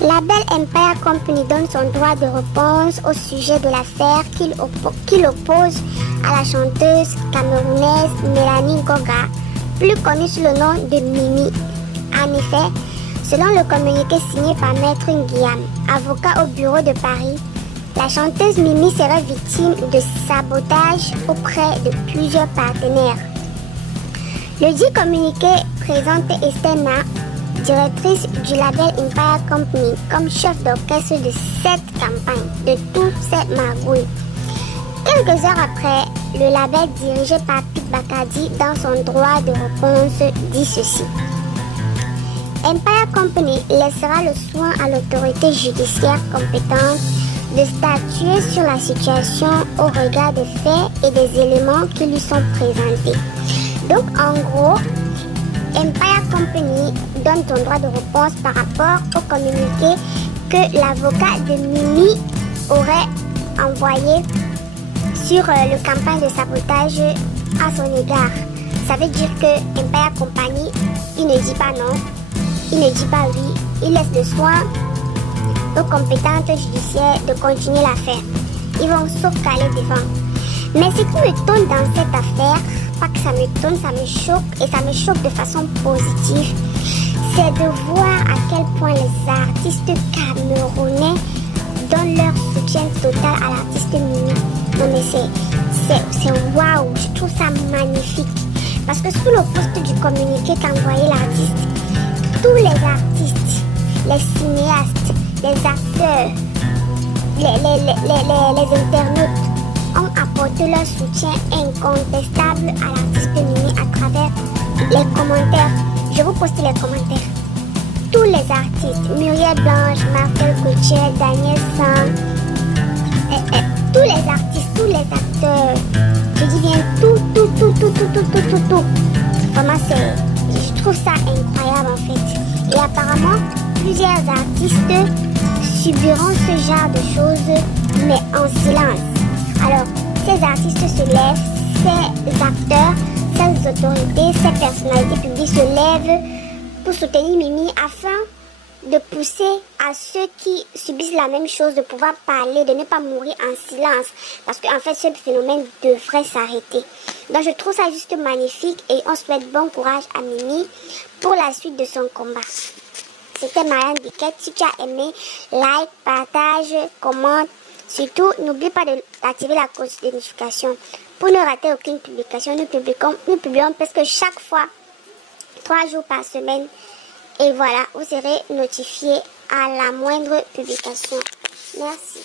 La belle Empire Company donne son droit de réponse au sujet de l'affaire qu'il oppose à la chanteuse camerounaise Mélanie Goga, plus connue sous le nom de Mimi. En effet, selon le communiqué signé par Maître Nguyen, avocat au bureau de Paris, la chanteuse Mimi serait victime de sabotage auprès de plusieurs partenaires. Le dit communiqué présente Esther Na, directrice du label Empire Company, comme chef d'orchestre de cette campagne, de toutes ces magouilles. Quelques heures après, le label dirigé par Pete Bacardi dans son droit de réponse dit ceci. Empire Company laissera le soin à l'autorité judiciaire compétente de statuer sur la situation au regard des faits et des éléments qui lui sont présentés. Donc en gros, Empire Company donne son droit de réponse par rapport au communiqué que l'avocat de Mimi aurait envoyé sur le campagne de sabotage à son égard. Ça veut dire que Empire Company, il ne dit pas non, il ne dit pas oui, il laisse le soin aux compétences judiciaires de continuer l'affaire. Ils vont sauf qu'aller devant. Mais ce qui me donne dans cette affaire, pas que ça me donne, ça me choque et ça me choque de façon positive, c'est de voir à quel point les artistes camerounais donnent leur soutien total à l'artiste Mimi. Non mais c'est waouh, je trouve ça magnifique. Parce que sous le poste du communiqué qu'a envoyé l'artiste, tous les artistes, les cinéastes, les acteurs, les internautes ont apporté leur soutien incontestable à l'artiste Mimi à travers les commentaires. Je vous poste les commentaires. Tous les artistes, Muriel Blanche, Marcel Gauthier, Daniel Sam, tous les artistes, tous les acteurs, je dis bien tout. Vraiment, je trouve ça incroyable en fait. Et apparemment, plusieurs artistes subiront ce genre de choses, mais en silence. Alors, ces artistes se lèvent, ces acteurs, ces autorités, ces personnalités publiques se lèvent pour soutenir Mimi afin de pousser à ceux qui subissent la même chose de pouvoir parler, de ne pas mourir en silence. Parce qu'en fait, ce phénomène devrait s'arrêter. Donc, je trouve ça juste magnifique et on souhaite bon courage à Mimi pour la suite de son combat. C'était Marianne Biquette. Si tu as aimé, like, partage, commente. Surtout, n'oublie pas d'activer la cloche de notification pour ne rater aucune publication. Nous publions presque chaque fois, 3 jours par semaine. Et voilà, vous serez notifié à la moindre publication. Merci.